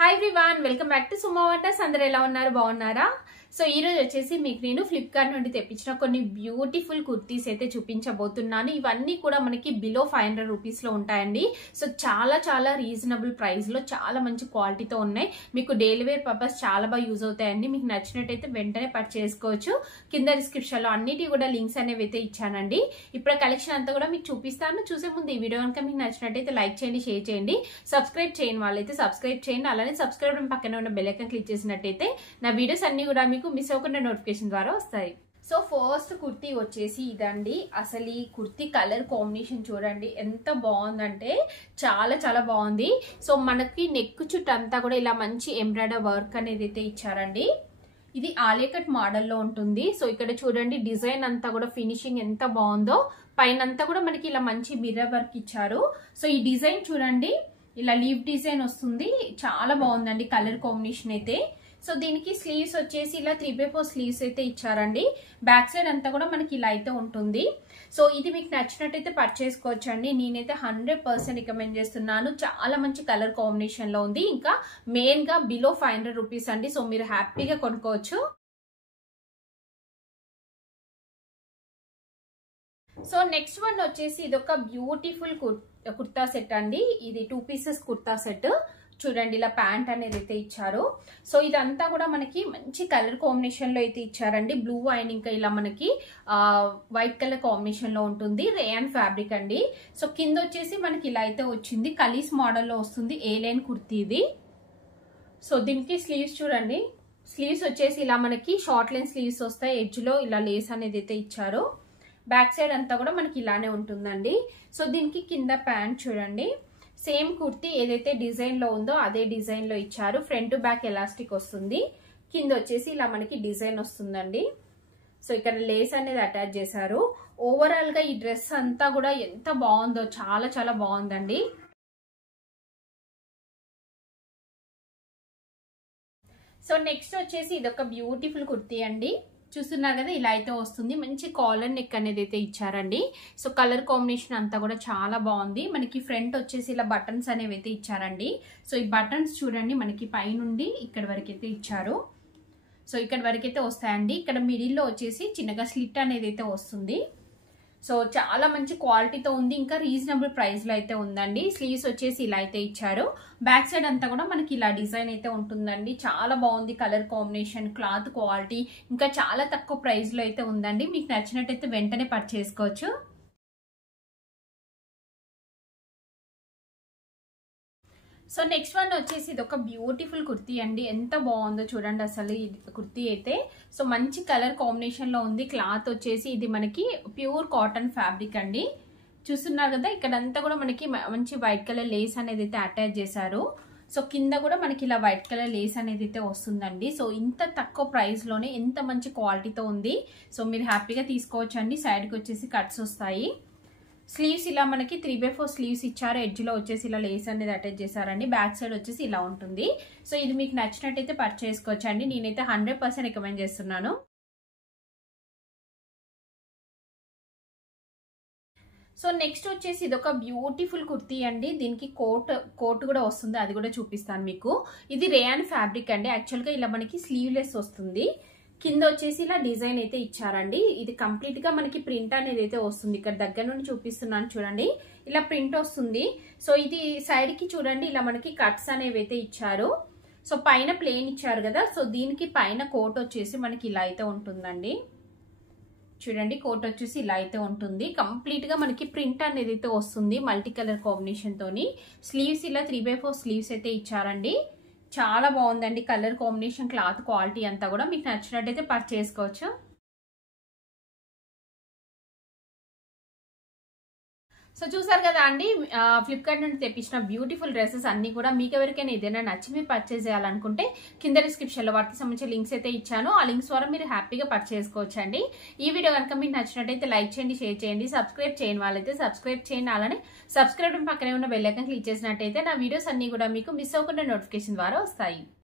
Hi everyone, welcome back to సుమా వంటర్స్. అందరూ ఎలా ఉన్నారు? బాగున్నారా? సో ఈ రోజు వచ్చేసి మీకు నేను ఫ్లిప్కార్ట్ నుండి తెప్పించిన కొన్ని బ్యూటిఫుల్ కుర్తీస్ అయితే చూపించబోతున్నాను. ఇవన్నీ కూడా మనకి బిలో 500 రూపీస్ లో ఉంటాయండి. సో చాలా రీజనబుల్ ప్రైస్ లో చాలా మంచి క్వాలిటీతో ఉన్నాయి. మీకు డైలీ వేర్ పర్పస్ చాలా బాగా యూజ్ అవుతాయండి. మీకు నచ్చినట్టయితే వెంటనే పర్చేస్ చేసుకోవచ్చు. కింద డిస్క్రిప్షన్ లో అన్నిటి కూడా లింక్స్ అనేవి అయితే ఇచ్చానండి. ఇప్పుడు కలెక్షన్ అంతా కూడా మీకు చూపిస్తాను. చూసే ముందు ఈ వీడియో కనుక మీకు నచ్చినట్టయితే లైక్ చేయండి, షేర్ చేయండి. సబ్స్క్రైబ్ చేయని వాళ్ళైతే సబ్స్క్రైబ్ చేయండి. అలానే సబ్స్క్రైబ్ పక్కన ఉన్న బెల్ ఐకాన్ క్లిక్ చేసినట్టయితే నా వీడియోస్ అన్ని కూడా మీకు మిస్ అవ్వకుండా నోటిఫికేషన్ ద్వారా వస్తాయి. సో ఫస్ట్ కుర్తీ వచ్చేసి ఇదండి. అసలు ఈ కుర్తీ కలర్ కాంబినేషన్ చూడండి ఎంత బాగుందంటే చాలా బాగుంది. సో మనకి నెక్ చుట్టూ అంతా కూడా ఇలా మంచి ఎంబ్రాయిడరీ వర్క్ అనేది అయితే ఇచ్చారండి. ఇది ఆలియా మోడల్లో ఉంటుంది. సో ఇక్కడ చూడండి డిజైన్ అంతా కూడా ఫినిషింగ్ ఎంత బాగుందో. పైన అంతా కూడా మనకి ఇలా మంచి మిర్రర్ వర్క్ ఇచ్చారు. సో ఈ డిజైన్ చూడండి, ఇలా లీవ్ డిజైన్ వస్తుంది. చాలా బాగుందండి కలర్ కాంబినేషన్ అయితే. సో దీనికి స్లీవ్స్ వచ్చేసి ఇలా 3/4 స్లీవ్స్ అయితే ఇచ్చారండి. బ్యాక్ సైడ్ అంతా కూడా మనకి ఇలా అయితే ఉంటుంది. సో ఇది మీకు నచ్చినట్టయితే పర్చేస్ చేసుకోవచ్చండి. నేనైతే 100% రికమెండ్ చేస్తున్నాను. చాలా మంచి కలర్ కాంబినేషన్ లో ఉంది. ఇంకా మెయిన్ గా బిలో 500 రూపీస్ అండి. సో మీరు హ్యాపీగా కొనుక్కోవచ్చు. సో నెక్స్ట్ వన్ వచ్చేసి ఇది ఒక బ్యూటిఫుల్ కుర్తా సెట్ అండి. ఇది 2 పీసెస్ కుర్తా సెట్. చూడండి ఇలా ప్యాంట్ అనేది అయితే ఇచ్చారు. సో ఇదంతా కూడా మనకి మంచి కలర్ కాంబినేషన్ లో అయితే ఇచ్చారండి. బ్లూ అండ్ ఇంకా ఇలా మనకి వైట్ కలర్ కాంబినేషన్ లో ఉంటుంది. రేయాన్ ఫ్యాబ్రిక్ అండి. సో కింద వచ్చేసి మనకి ఇలా అయితే వచ్చింది. కలీస్ మోడల్లో వస్తుంది. ఏ లైన్ కుర్తీ ఇది. సో దీనికి స్లీవ్స్ చూడండి. స్లీవ్స్ వచ్చేసి ఇలా మనకి షార్ట్ లైన్ స్లీవ్స్ వస్తాయి. ఎడ్జ్ లో ఇలా లేస్ అనేది అయితే ఇచ్చారు. బ్యాక్ సైడ్ అంతా కూడా మనకి ఇలానే ఉంటుందండి. సో దీనికి కింద ప్యాంట్ చూడండి. సేమ్ కుర్తీ ఏదైతే డిజైన్ లో ఉందో అదే డిజైన్ లో ఇచ్చారు. ఫ్రంట్ టు బ్యాక్ ఎలాస్టిక్ వస్తుంది. కింద వచ్చేసి ఇలా మనకి డిజైన్ వస్తుందండి. సో ఇక్కడ లేస్ అనేది అటాచ్ చేశారు. ఓవరాల్ గా ఈ డ్రెస్ అంతా కూడా ఎంత బాగుందో, చాలా బాగుందండి. సో నెక్స్ట్ వచ్చేసి ఇది ఒక బ్యూటిఫుల్ కుర్తీ అండి. చూస్తున్నారు కదా, ఇలా అయితే వస్తుంది. మంచి కాలర్ నెక్ అనేది అయితే ఇచ్చారండి. సో కలర్ కాంబినేషన్ అంతా కూడా చాలా బాగుంది. మనకి ఫ్రంట్ వచ్చేసి ఇలా బటన్స్ అనేవి అయితే ఇచ్చారండి. సో ఈ బటన్స్ చూడండి మనకి పైనుండి ఇక్కడ వరకు అయితే ఇచ్చారు. సో ఇక్కడ వరకు అయితే వస్తాయండి. ఇక్కడ మిడిల్లో వచ్చేసి చిన్నగా స్లిట్ అనేది అయితే వస్తుంది. సో చాలా మంచి క్వాలిటీతో ఉంది. ఇంకా రీజనబుల్ ప్రైస్ లో అయితే ఉందండి. స్లీవ్స్ వచ్చేసి ఇలా అయితే ఇచ్చారు. బ్యాక్ సైడ్ అంతా కూడా మనకి ఇలా డిజైన్ అయితే ఉంటుందండి. చాలా బాగుంది కలర్ కాంబినేషన్, క్లాత్ క్వాలిటీ ఇంకా చాలా తక్కువ ప్రైస్ లో అయితే ఉందండి. మీకు నచ్చినట్టయితే వెంటనే పర్చేస్ చేసుకోవచ్చు. సో నెక్స్ట్ వన్ వచ్చేసి ఇది ఒక బ్యూటిఫుల్ కుర్తీ అండి. ఎంత బాగుందో చూడండి అసలు ఈ కుర్తీ అయితే. సో మంచి కలర్ కాంబినేషన్ లో ఉంది. క్లాత్ వచ్చేసి ఇది మనకి ప్యూర్ కాటన్ ఫ్యాబ్రిక్ అండి. చూస్తున్నారు కదా, ఇక్కడంతా కూడా మనకి మంచి వైట్ కలర్ లేస్ అనేది అయితే అటాచ్ చేశారు. సో కింద కూడా మనకి ఇలా వైట్ కలర్ లేస్ అనేది అయితే వస్తుందండి. సో ఇంత తక్కువ ప్రైస్ లోనే ఎంత మంచి క్వాలిటీతో ఉంది. సో మీరు హ్యాపీగా తీసుకోవచ్చు అండి. సైడ్ కి వచ్చేసి కట్స్ వస్తాయి. స్లీవ్స్ ఇలా మనకి 3/4 స్లీవ్స్ ఇచ్చారు. ఎడ్జ్ లో వచ్చేసి ఇలా లేస్ అనేది అటాచ్ చేశారండి. బ్యాక్ సైడ్ వచ్చేసి ఇలా ఉంటుంది. సో ఇది మీకు నచ్చినట్టయితే పర్చేస్ చేసుకోవచ్చు అండి. నేనైతే 100% రికమెండ్ చేస్తున్నాను. సో నెక్స్ట్ వచ్చేసి ఇది ఒక బ్యూటిఫుల్ కుర్తీ అండి. దీనికి కోట్ కూడా వస్తుంది, అది కూడా చూపిస్తాను మీకు. ఇది రేయాన్ ఫ్యాబ్రిక్ అండి. యాక్చువల్ గా ఇలా మనకి స్లీవ్లెస్ వస్తుంది. కింద వచ్చేసి ఇలా డిజైన్ అయితే ఇచ్చారండి. ఇది కంప్లీట్ గా మనకి ప్రింట్ అనేది అయితే వస్తుంది. ఇక్కడ దగ్గర నుండి చూపిస్తున్నాను చూడండి, ఇలా ప్రింట్ వస్తుంది. సో ఇది సైడ్ కి చూడండి ఇలా మనకి కట్స్ అనేవి అయితే ఇచ్చారు. సో పైన ప్లేన్ ఇచ్చారు కదా. సో దీనికి పైన కోట్ వచ్చేసి మనకి ఇలా అయితే ఉంటుందండి. చూడండి కోట్ వచ్చేసి ఇలా అయితే ఉంటుంది. కంప్లీట్ గా మనకి ప్రింట్ అనేది అయితే వస్తుంది మల్టీ కలర్ కాంబినేషన్ తోని. స్లీవ్స్ ఇలా 3/4 స్లీవ్స్ అయితే ఇచ్చారండి. చాలా బాగుందండి కలర్ కాంబినేషన్, క్లాత్ క్వాలిటీ అంతా కూడా. మీకు నచ్చినట్టయితే పర్చేస్ చేసుకోవచ్చు. సో చూసారు కదా అండి, ఫ్లిప్కార్ట్ నుండి తెప్పించిన బ్యూటిఫుల్ డ్రెస్సెస్ అన్ని కూడా. మీకు ఎవరికైనా ఏదైనా నచ్చి మీరు పర్చేస్ చేయాలనుకుంటే కింద డిస్క్రిప్షన్ లో వాటికి సంబంధించిన లింక్స్ అయితే ఇచ్చాను. ఆ లింక్స్ ద్వారా మీరు హ్యాపీగా పర్చేస్ చేసుకోవచ్చు అండి. ఈ వీడియో కనుక మీకు నచ్చినట్టయితే లైక్ చేయండి, షేర్ చేయండి. సబ్స్క్రైబ్ చేయని వాళ్ళైతే సబ్స్క్రైబ్ చేయండి. అలానే సబ్స్క్రైబ్ పక్కనే ఉన్న బెల్ ఐకాన్ క్లిక్ చేసినట్టయితే నా వీడియోస్ అన్ని కూడా మీకు మిస్ అవ్వకుండా నోటిఫికేషన్ ద్వారా వస్తాయి.